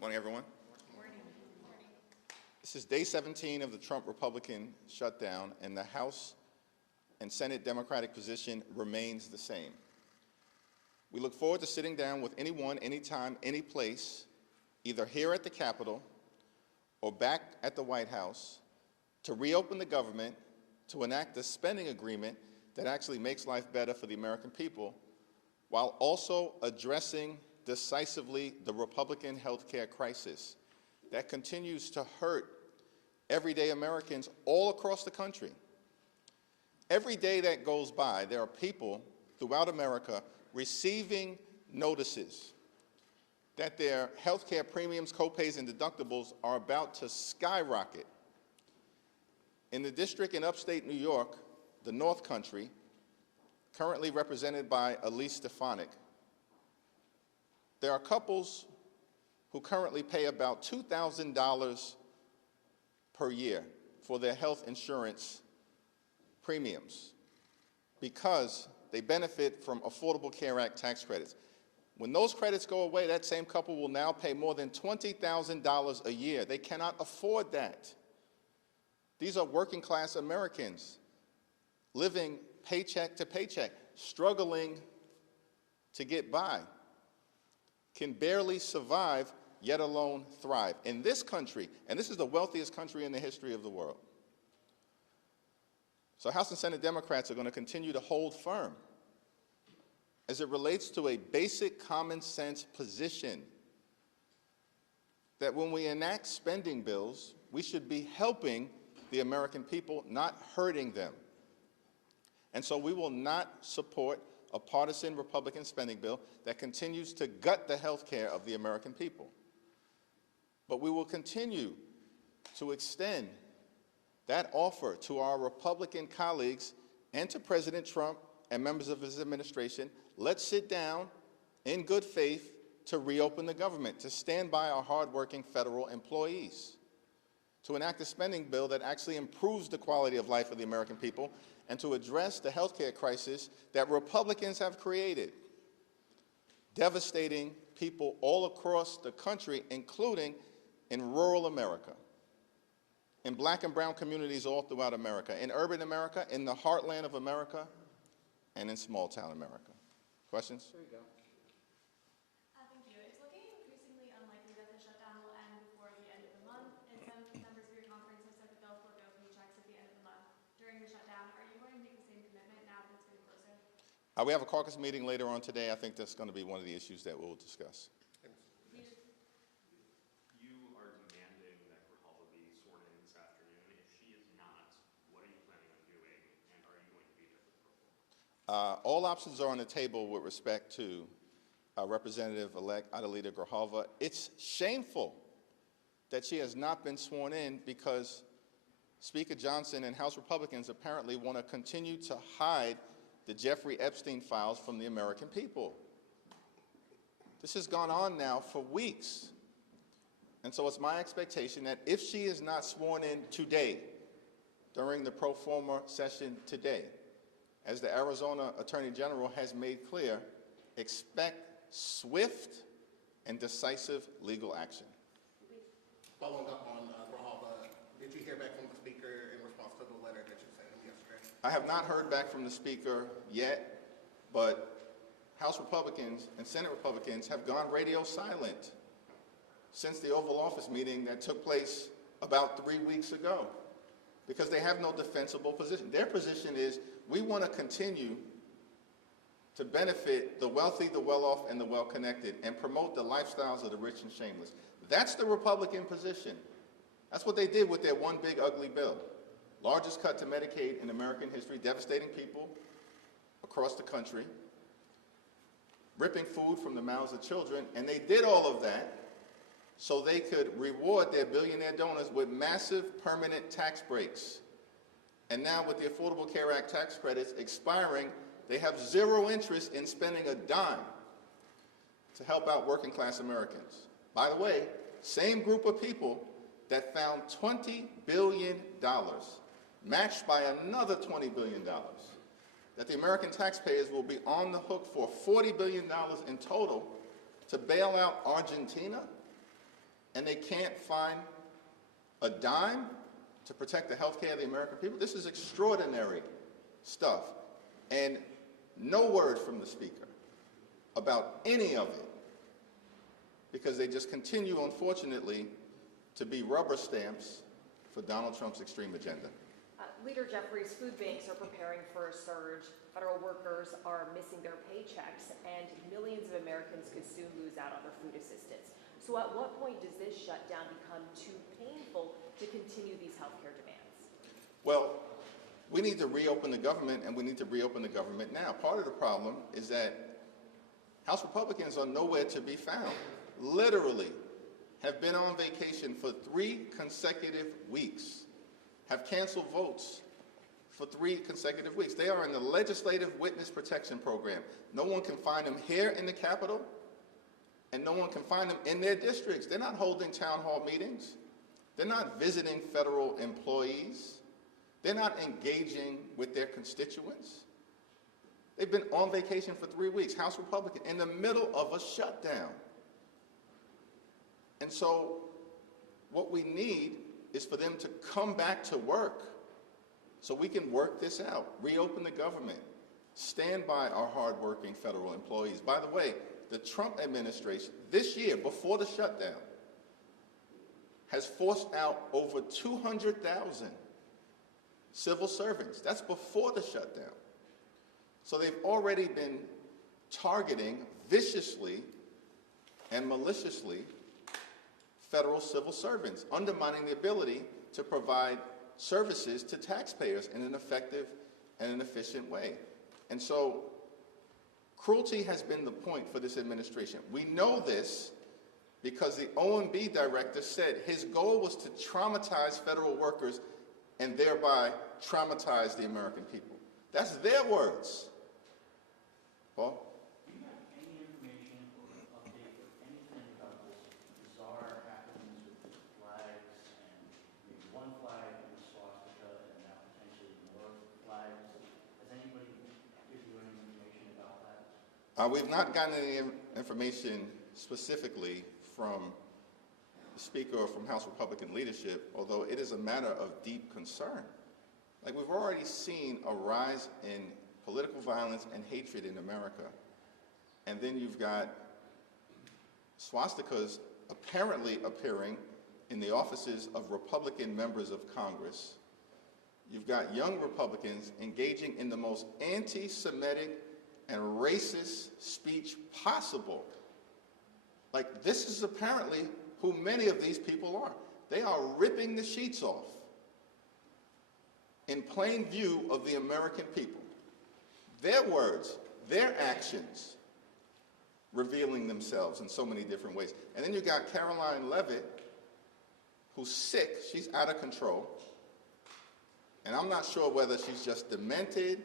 Morning, everyone. This is day 17 of the Trump Republican shutdown, and the House and Senate Democratic position remains the same. We look forward to sitting down with anyone, anytime, any place, either here at the Capitol or back at the White House, to reopen the government, to enact a spending agreement that actually makes life better for the American people, while also addressing decisively the Republican health care crisis that continues to hurt everyday Americans all across the country. Every day that goes by, there are people throughout America receiving notices that their health care premiums, copays, and deductibles are about to skyrocket. In the district in upstate New York, the North Country, currently represented by Elise Stefanik, there are couples who currently pay about $2,000 per year for their health insurance premiums because they benefit from Affordable Care Act tax credits. When those credits go away, that same couple will now pay more than $20,000 a year. They cannot afford that. These are working class Americans living paycheck to paycheck, struggling to get by, can barely survive, yet alone thrive. In this country, and this is the wealthiest country in the history of the world. So House and Senate Democrats are going to continue to hold firm as it relates to a basic common sense position that when we enact spending bills, we should be helping the American people, not hurting them. And so we will not support a partisan Republican spending bill that continues to gut the health care of the American people. But we will continue to extend that offer to our Republican colleagues and to President Trump and members of his administration. Let's sit down in good faith to reopen the government, to stand by our hardworking federal employees, to enact a spending bill that actually improves the quality of life of the American people, and to address the health care crisis that Republicans have created, devastating people all across the country, including in rural America, in black and brown communities all throughout America, in urban America, in the heartland of America, and in small town America. Questions? There you go. Thank you. It's looking increasingly unlikely that the shutdown will end before the end of the month, and some members of your conference have said that they'll forego paychecks at the end of the month during the shutdown. Are you going to make the same commitment now that it's getting closer? We have a caucus meeting later on today. I think that's going to be one of the issues that we'll discuss. You are demanding that Grijalva be sworn in this afternoon. If she is not, what are you planning on doing, and are you going to be there for the proposal? All options are on the table with respect to Representative-elect Adelita Grijalva. It's shameful that she has not been sworn in because Speaker Johnson and House Republicans apparently want to continue to hide the Jeffrey Epstein files from the American people. This has gone on now for weeks. And so it's my expectation that if she is not sworn in today, during the pro forma session today, as the Arizona Attorney General has made clear, expect swift and decisive legal action. Following up on Grijalva, did you hear back from the Speaker in response to the letter that you sent him yesterday? I have not heard back from the Speaker yet, but House Republicans and Senate Republicans have gone radio silent since the Oval Office meeting that took place about 3 weeks ago, because they have no defensible position. Their position is, we want to continue to benefit the wealthy, the well-off, and the well-connected, and promote the lifestyles of the rich and shameless. That's the Republican position. That's what they did with their one big ugly bill. Largest cut to Medicaid in American history, devastating people across the country, ripping food from the mouths of children, and they did all of that so they could reward their billionaire donors with massive permanent tax breaks. And now with the Affordable Care Act tax credits expiring, they have zero interest in spending a dime to help out working class Americans. By the way, same group of people that found $20 billion, matched by another $20 billion, that the American taxpayers will be on the hook for $40 billion in total to bail out Argentina and they can't find a dime to protect the health care of the American people? This is extraordinary stuff. And no word from the Speaker about any of it, because they just continue, unfortunately, to be rubber stamps for Donald Trump's extreme agenda. Leader Jeffries, food banks are preparing for a surge. Federal workers are missing their paychecks, and millions of Americans could soon lose out on their food assistance. So at what point does this shutdown become too painful to continue these healthcare demands? Well, we need to reopen the government, and we need to reopen the government now. Part of the problem is that House Republicans are nowhere to be found. Literally have been on vacation for 3 consecutive weeks, have canceled votes for 3 consecutive weeks. They are in the Legislative Witness Protection Program. No one can find them here in the Capitol, and no one can find them in their districts. They're not holding town hall meetings. They're not visiting federal employees. They're not engaging with their constituents. They've been on vacation for 3 weeks, House Republican, in the middle of a shutdown. And so what we need is for them to come back to work so we can work this out, reopen the government, stand by our hardworking federal employees. By the way, the Trump administration this year, before the shutdown, has forced out over 200,000 civil servants. That's before the shutdown. So they've already been targeting viciously and maliciously federal civil servants, undermining the ability to provide services to taxpayers in an effective and an efficient way. And so cruelty has been the point for this administration. We know this because the OMB director said his goal was to traumatize federal workers and thereby traumatize the American people. That's their words. Paul? Do you have any information or update or anything about this bizarre happenings with flags and maybe one flag in the swastika and now potentially more flags? Has anybody given you any information about that? We've not gotten any information specifically from the Speaker or from House Republican leadership, although it is a matter of deep concern. Like, we've already seen a rise in political violence and hatred in America. And then you've got swastikas apparently appearing in the offices of Republican members of Congress. You've got young Republicans engaging in the most anti-Semitic and racist speech possible. Like, this is apparently who many of these people are. They are ripping the sheets off in plain view of the American people. Their words, their actions, revealing themselves in so many different ways. And then you got Caroline Leavitt, who's sick, she's out of control. And I'm not sure whether she's just demented,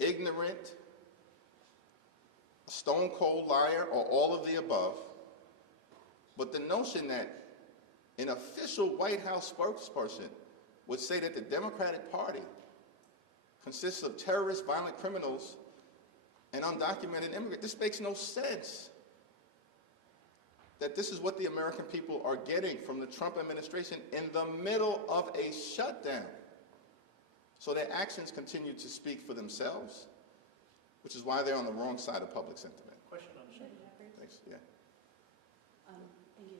ignorant, a stone cold liar, or all of the above. But the notion that an official White House spokesperson would say that the Democratic Party consists of terrorists, violent criminals, and undocumented immigrants, this makes no sense. That this is what the American people are getting from the Trump administration in the middle of a shutdown. So their actions continue to speak for themselves, which is why they're on the wrong side of public sentiment. Question on the shutdown. Thanks. Yeah. Thank you.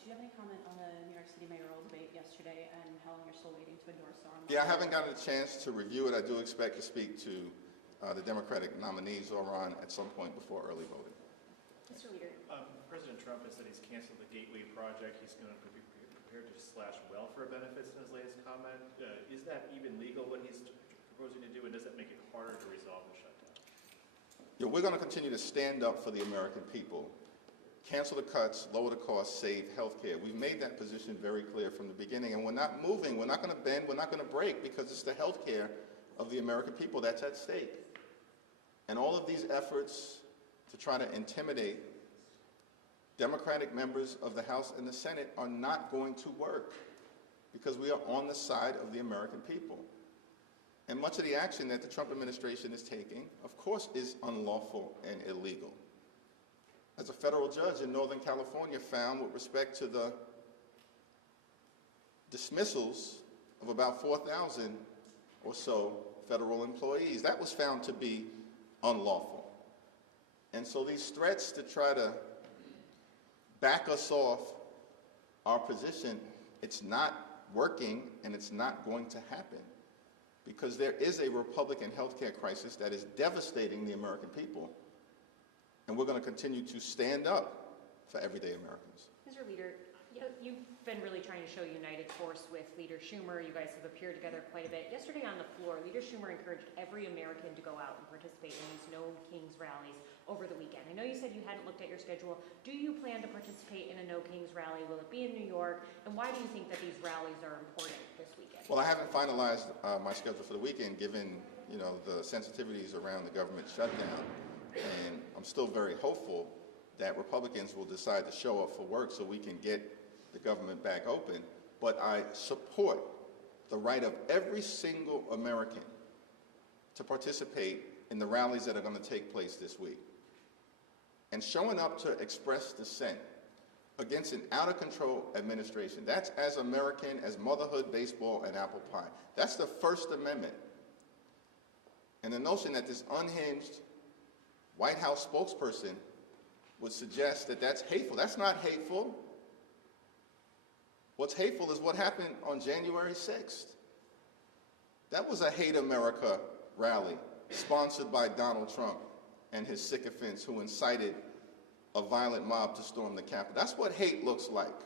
Do you have any comment on the New York City mayoral debate yesterday and how long you're still waiting to endorse our? Yeah, I haven't gotten a chance to review it. I do expect to speak to the Democratic nominees Zoran at some point before early voting. Mr. Leader. President Trump has said he's canceled the Gateway project. He's going to be prepared to slash welfare benefits in his latest comment. Is that even legal, what he's proposing to do, and does that make it harder to resolve the shutdown? Yeah, we're going to continue to stand up for the American people. Cancel the cuts, lower the costs, save health care. We've made that position very clear from the beginning, and we're not moving, we're not going to bend, we're not going to break, because it's the health care of the American people that's at stake. And all of these efforts to try to intimidate Democratic members of the House and the Senate are not going to work, because we are on the side of the American people. And much of the action that the Trump administration is taking, of course, is unlawful and illegal. As a federal judge in Northern California found with respect to the dismissals of about 4,000 or so federal employees. That was found to be unlawful. And so these threats to try to back us off our position, it's not working and it's not going to happen, because there is a Republican healthcare crisis that is devastating the American people, and we're going to continue to stand up for everyday Americans. Mr. Leader, you've been really trying to show united force with Leader Schumer. You guys have appeared together quite a bit. Yesterday on the floor, Leader Schumer encouraged every American to go out and participate in these No Kings rallies over the weekend. I know you said you hadn't looked at your schedule. Do you plan to participate in a No Kings rally? Will it be in New York? And why do you think that these rallies are important this weekend? Well, I haven't finalized my schedule for the weekend, given the sensitivities around the government shutdown, and I'm still very hopeful that Republicans will decide to show up for work so we can get the government back open. But I support the right of every single American to participate in the rallies that are going to take place this week. And showing up to express dissent against an out-of-control administration, that's as American as motherhood, baseball, and apple pie. That's the First Amendment. And the notion that this unhinged White House spokesperson would suggest that that's hateful. That's not hateful. What's hateful is what happened on January 6th. That was a Hate America rally sponsored by Donald Trump and his sycophants who incited a violent mob to storm the Capitol. That's what hate looks like.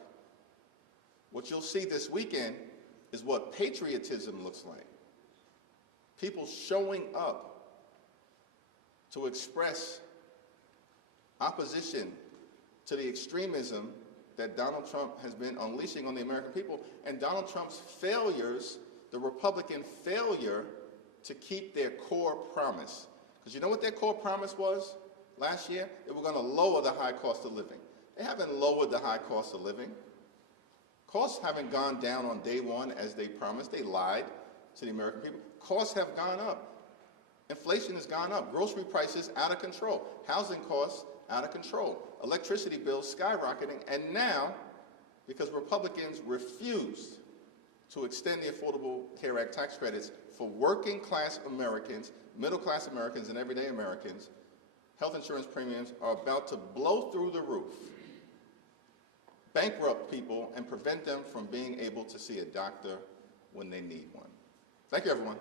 What you'll see this weekend is what patriotism looks like. People showing up to express opposition to the extremism that Donald Trump has been unleashing on the American people, and Donald Trump's failures, the Republican failure to keep their core promise. Because you know what their core promise was last year? They were going to lower the high cost of living. They haven't lowered the high cost of living. Costs haven't gone down on day one as they promised. They lied to the American people. Costs have gone up. Inflation has gone up. Grocery prices out of control. Housing costs out of control. Electricity bills skyrocketing. And now, because Republicans refused to extend the Affordable Care Act tax credits for working class Americans, middle class Americans, and everyday Americans, health insurance premiums are about to blow through the roof, bankrupt people, and prevent them from being able to see a doctor when they need one. Thank you, everyone.